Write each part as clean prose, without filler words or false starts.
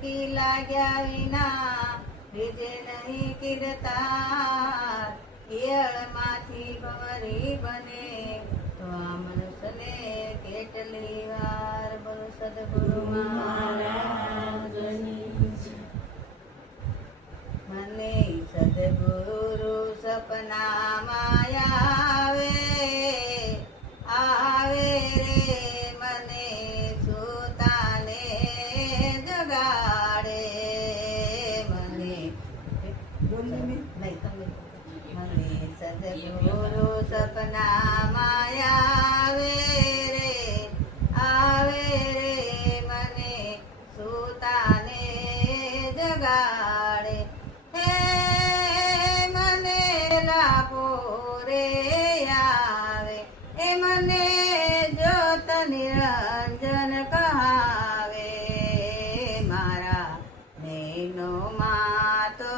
ડૂબકી લાગ્યા વિના રીજે નહીં કીર્તાર ઈયળમાંથી ભંવરી બને તો આ મનુષ્યને કેટલી વાર બોલો સદગુરુ મહારાજની મને સદગુરુ સપનામાં આવે રે મને સુતાને જગાડે મને સદગુરુ સપનામાં આવે રે મને સુતાને જગાડે હે મને લાપો રે આવે એ મને જ્યોત નિરંજન કહાવે મારા નૈનો માં તો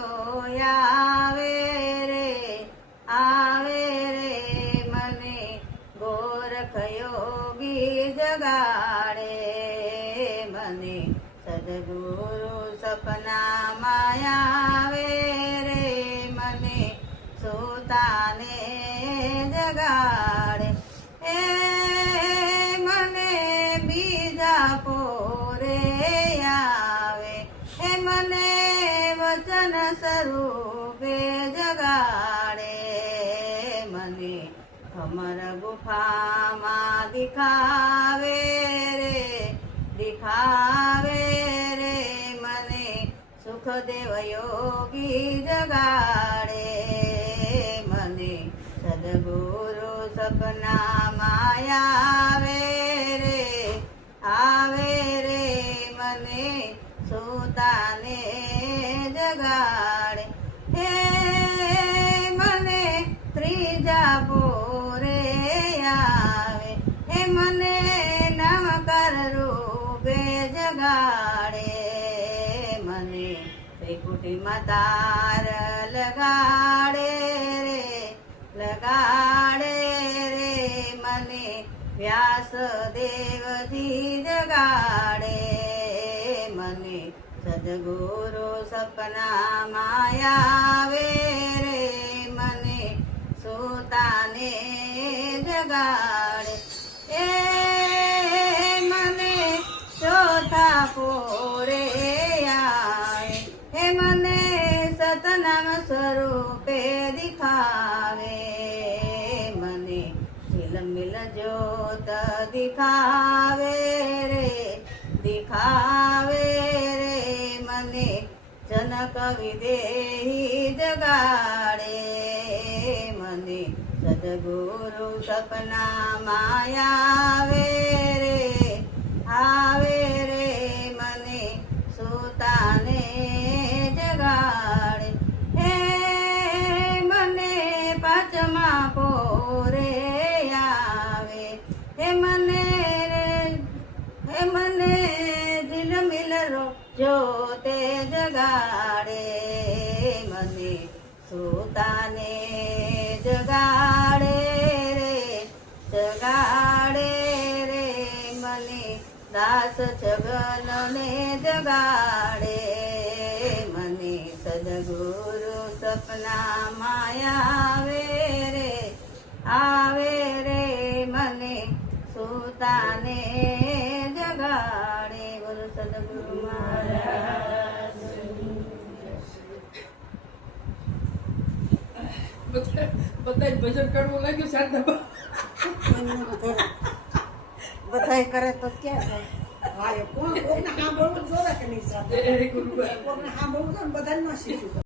આવે રે મને ગોરખ યોગી જગાડે મને સદગુરુ સપનામાં આવે રે મને સુતાને જગાડે એ મને બીજા પોરે આવે એ મને વચન સ્વરૂપે જગાડે મને ખમર ગુફામાં દિખાવે રે મને સુખદેવ યોગી જગાડે મને સદગુરુ સપનામાં આવે રે મને સુતાને જગાડે હે મને ત્રીજા પોરે આવે હે મને નમકર રૂપે જગાડે મને ત્રિકુટીમાં તાર લગાડે રે મને વ્યાસદેવજી જગાડે મને સદગુરુ સપનામાં આવે રે મને સુતાને જગાડે એ મને ચોથા પોરે આવે એ મને સતનામ સ્વરૂપે દિખાવે મને ઝિલમિલ જ્યોત દિખાવે રે મને જનક વિદેહી જગાડે મને સદગુરુ સપનામાં આવે રે મને સુતાને જગાડે હે મને પાંચમા પોરે આવે હે મને ઝિલમિલ જ્યોતે જગાડે મને સુતાને જગાડે રે મને દાસ જગનને જગાડે મને સદગુરુ સપનામાં આવે રે મને સુતાને જગાડે બોલો સદગુરુ મહારાજ બધા ભજન કરવું લાગ્યું શારદા બધા કરે તો ક્યાં થાય ગુરુભાઈ કોઈને સાંભળવું જોઈએ ને બધાને શીખ્યું